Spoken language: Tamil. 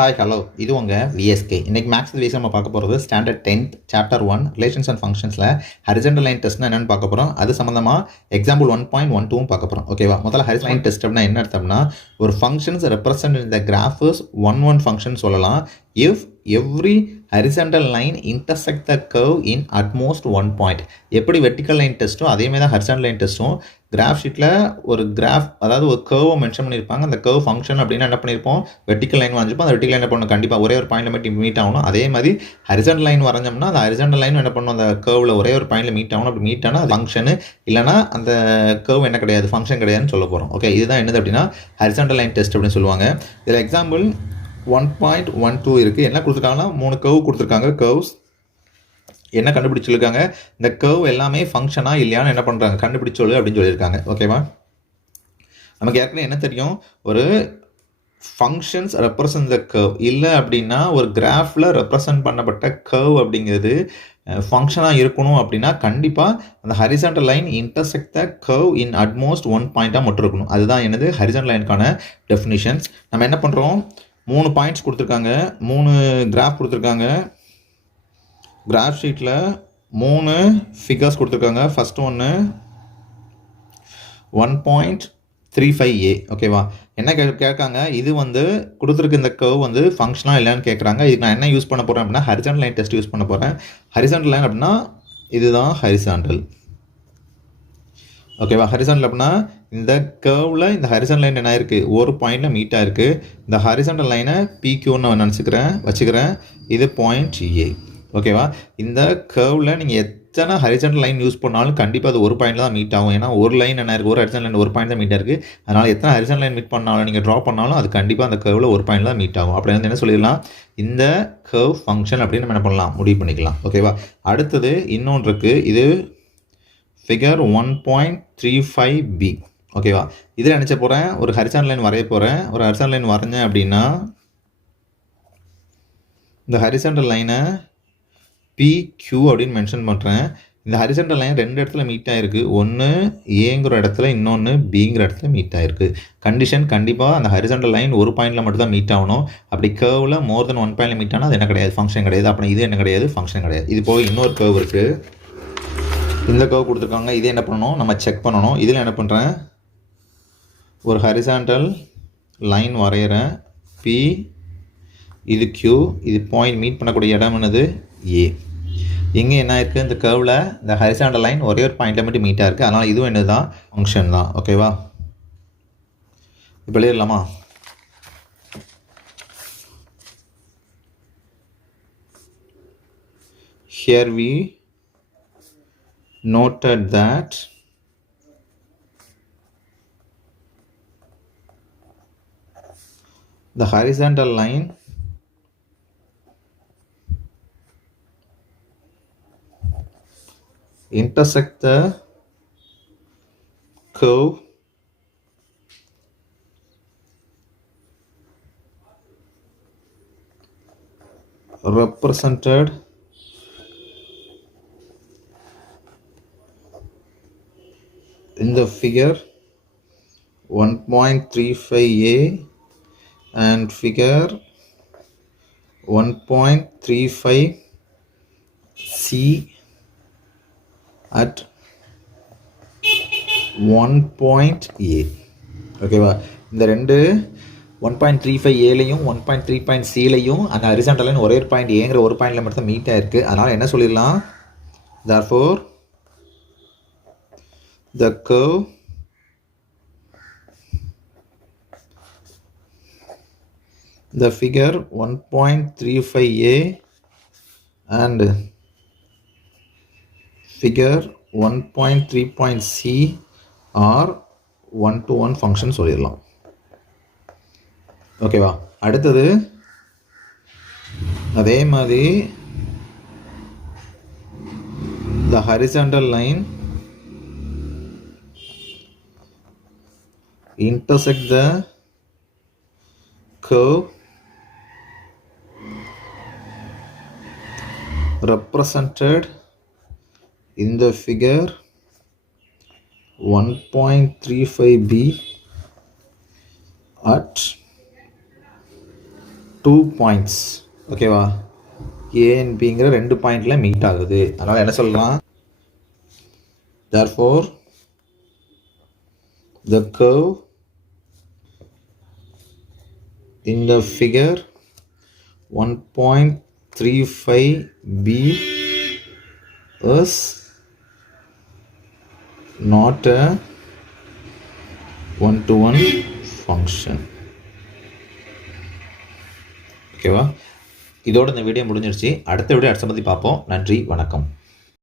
ஹாய் ஹலோ இது உங்கள் விஎஸ்கே. இன்றைக்கி மேக்ஸ் விஎஸ் நம்ம பார்க்க போகிறது standard 10th chapter 1 relations and ஃபங்க்ஷன்ஸில் ஹரிசன்டல் லைன் டெஸ்ட்னா என்னென்னு பார்க்க போகிறோம். அது சம்மந்தமாக எக்ஸாம்பிள் 1.12 பார்க்க போகிறோம். ஓகேவா? முதல்ல ஹரிசன்டல் லைன் டெஸ்ட் அப்படின்னா என்ன அர்த்தம்னா, ஒரு ஃபங்க்ஷன்ஸ் ரெப்ரசன்ட் இன் த கிராஃபஸ் ஒன் ஃபங்க்ஷன் சொல்லலாம் if every horizontal line intersect the curve in utmost one point. எப்படி வெர்டிக்கல் லைன் டெஸ்ட்டும் அதேமாதிரி தான் ஹரிசன்டல் லைன் டெஸ்ட்டும். கிராஃப் ஷீட்டில் ஒரு கிராஃப், அதாவது ஒரு கர்வை மென்ஷன் பண்ணியிருப்பாங்க. அந்த கர்வ் ஃபங்க்ஷன் அப்படின்னா என்ன பண்ணியிருப்போம், வெர்டிக்கல் லைன் வரைஞ்சிப்போம். அந்த வெர்டிக்கல் லைன் என்ன பண்ணணும், கண்டிப்பாக ஒரே ஒரு பாயிண்டில் மட்டும் மீட் ஆகணும். அதே மாதிரி ஹரிசன்டல் லைன் வரைஞ்சோம்னா அந்த ஹரிசன்டல் லைன் என்ன பண்ணணும், அந்த கர்வில் ஒரே ஒரு பாயிண்டில் மீட் ஆகணும். அப்படி மீட் ஆனால் அது ஃபங்க்ஷனு, இல்லைனா அந்த கர்வ் என்ன கிடையாது, ஃபங்க்ஷன் கிடையாதுன்னு சொல்ல போகிறோம். ஓகே, இதுதான் என்னது அப்படின்னா ஹரிசன்டல் லைன் டெஸ்ட் அப்படின்னு சொல்லுவாங்க. இதில் எக்ஸாம்பிள் 1.12 இருக்குது. என்ன கொடுத்துருக்காங்கன்னா 3 கர்வ் கொடுத்துருக்காங்க. கர்வ்ஸ் என்ன கண்டுபிடிச்சிருக்காங்க, இந்த கர்வ் எல்லாமே ஃபங்க்ஷனாக இல்லையான்னு என்ன பண்ணுறாங்க, கண்டுபிடிச்சோளு அப்படின்னு சொல்லியிருக்காங்க. ஓகேவா? நமக்கு ஏற்கனவே என்ன தெரியும், ஒரு ஃபங்க்ஷன்ஸ் ரெப்ரசன்ட் த கர்வ் இல்லை அப்படின்னா ஒரு கிராஃபில் ரெப்ரசன்ட் பண்ணப்பட்ட கர்வ் அப்படிங்கிறது ஃபங்க்ஷனாக இருக்கணும் அப்படின்னா கண்டிப்பாக அந்த ஹரிசாண்டல் லைன் இன்டர்செக்ட் த கர்வ் இன் அட்மோஸ்ட் ஒன் பாயிண்ட்டாக மட்டும் இருக்கணும். அதுதான் என்னது ஹரிசாண்டல் லைனுக்கான டெஃபினிஷன்ஸ். நம்ம என்ன பண்ணுறோம், 3 பாயிண்ட்ஸ் கொடுத்துருக்காங்க, 3 கிராஃப் கொடுத்துருக்காங்க. கிராஃப் ஷீட்டில் 3 ஃபிகர்ஸ் கொடுத்துருக்காங்க. ஃபஸ்ட்டு ஒன்று 1.35a. ஓகேவா? என்ன கேட்காங்க, இது வந்து கொடுத்துருக்கு இந்த கர்வ் வந்து ஃபங்க்ஷனாக இல்லைன்னு கேட்குறாங்க. இதுக்கு நான் என்ன யூஸ் பண்ண போகிறேன் அப்படின்னா ஹரிசாண்டல் லைன் டெஸ்ட் யூஸ் பண்ண போகிறேன். ஹரிசாண்டல் லைன் அப்படின்னா இதுதான் ஹரிசாண்டல். ஓகேவா? ஹரிசாண்டல் அப்படின்னா இந்த கர்வில் இந்த ஹரிசாண்டல் லைன் என்ன இருக்குது, ஒரு பாயிண்டில் மீட் ஆகிருக்கு. இந்த ஹரிசாண்டல் லைனை பிக்யூன்னு நான் வச்சுக்கிறேன். இது பாயிண்ட் ஏ. ஓகேவா? இந்த கர்வில் நீங்கள் எத்தனை ஹரிசாண்டல் லைன் யூஸ் பண்ணாலும் கண்டிப்பாக அது ஒரு பாயிண்டில் தான் மீட் ஆகும். ஏன்னா ஒரு லைன் என்ன இருக்குது, ஒரு ஹரிசாண்டல் லைன் ஒரு பாயிண்ட் தான் மீட் இருக்குது. அதனால் எத்தனை ஹரிசாண்டல் லைன் மீட் பண்ணாலும் நீங்கள் ட்ரா பண்ணாலும் அது கண்டிப்பாக அந்த கர்வில் ஒரு பாயிண்டில் தான் மீட் ஆகும். அப்படி வந்து என்ன சொல்லிடலாம், இந்த கர்வ் ஃபங்க்ஷன் அப்படின்னு நம்ம என்ன பண்ணலாம், முடிவு பண்ணிக்கலாம். ஓகேவா? அடுத்தது இன்னொன்று இருக்குது, இது ஃபிகர் 1.35b. ஓகேவா? இதில் நினச்ச போகிறேன், ஒரு ஹரிசாண்டல் லைன் வரைய போகிறேன். ஒரு ஹரிசாண்டல் லைன் வரைஞ்சேன் அப்படின்னா இந்த ஹரிசாண்டல் லைனை PQ அப்படின்னு மென்ஷன் பண்ணுறேன். இந்த ஹரிசாண்டல் லைன் 2 இடத்துல மீட் ஆகிருக்கு. ஒன்று ஏங்கிற இடத்துல, இன்னொன்று பிங்கிற இடத்துல மீட் ஆகிருக்கு. கண்டிஷன் கண்டிப்பாக அந்த ஹரிசாண்டல் லைன் ஒரு பாயிண்டில் மட்டும் தான் மீட் ஆகணும். அப்படி கர்வில் மோர் தென் ஒன் பாயிண்டில் மீட் ஆனால் அது என்ன கிடையாது, ஃபங்க்ஷன் கிடையாது. அப்படி இது என்ன கிடையாது, ஃபங்க்ஷன் கிடையாது. இது போய் இன்னொரு கர்வ் இருக்குது, இந்த கர்வ் கொடுத்துருக்காங்க. இது என்ன பண்ணணும், நம்ம செக் பண்ணணும். இதில் என்ன பண்ணுறேன், ஒரு ஹரிசாண்டல் லைன் வரைகிறேன். P, இது Q, இது பாயிண்ட் மீட் பண்ணக்கூடிய இடம் என்னது, ஏ. இங்கே என்ன இருக்குது, இந்த கர்வில் இந்த ஹரிசாண்டல் லைன் ஒரே ஒரு பாயிண்டில் மட்டும் மீட்டாக இருக்குது. அதனால் இதுவும் என்ன தான், ஃபங்க்ஷன் தான். ஓகேவா? இப்போ எழுதிடலாமா? Here we noted that the horizontal line intersect the curve represented in the figure 1.35a and figure 1.35c at 1.a. ஓகேவா? இந்த ரெண்டு 1.35aலையும் 1.3.cலையும் அந்த ஹரிசாண்டல் லைன் ஒரே ஒரு பாயிண்ட் ஏங்கிற ஒரு பாயிண்டில் மட்டும் மீட் ஆகிருக்கு. அதனால் என்ன சொல்லிடலாம், therefore the curve the figure 1.35a and figure 1.3.c are 1-to-1 function சொல்லிடலாம். ஓகேவா? அடுத்தது அதே மாதிரி the horizontal line intersect the curve represented in the figure 1.35b at 2 points ஓகேவா ஏ அண்ட் பிங்கிற 2 பாயிண்டில் மீட் ஆகுது. அதனால் என்ன சொல்லலாம், therefore the curve in the figure 1.35b is not a one-to-one function. ஓகேவா, இதோட இந்த வீடியோ முடிஞ்சிருச்சு. அடுத்த வீடியோ அடுத்த பற்றி பார்ப்போம். நன்றி, வணக்கம்.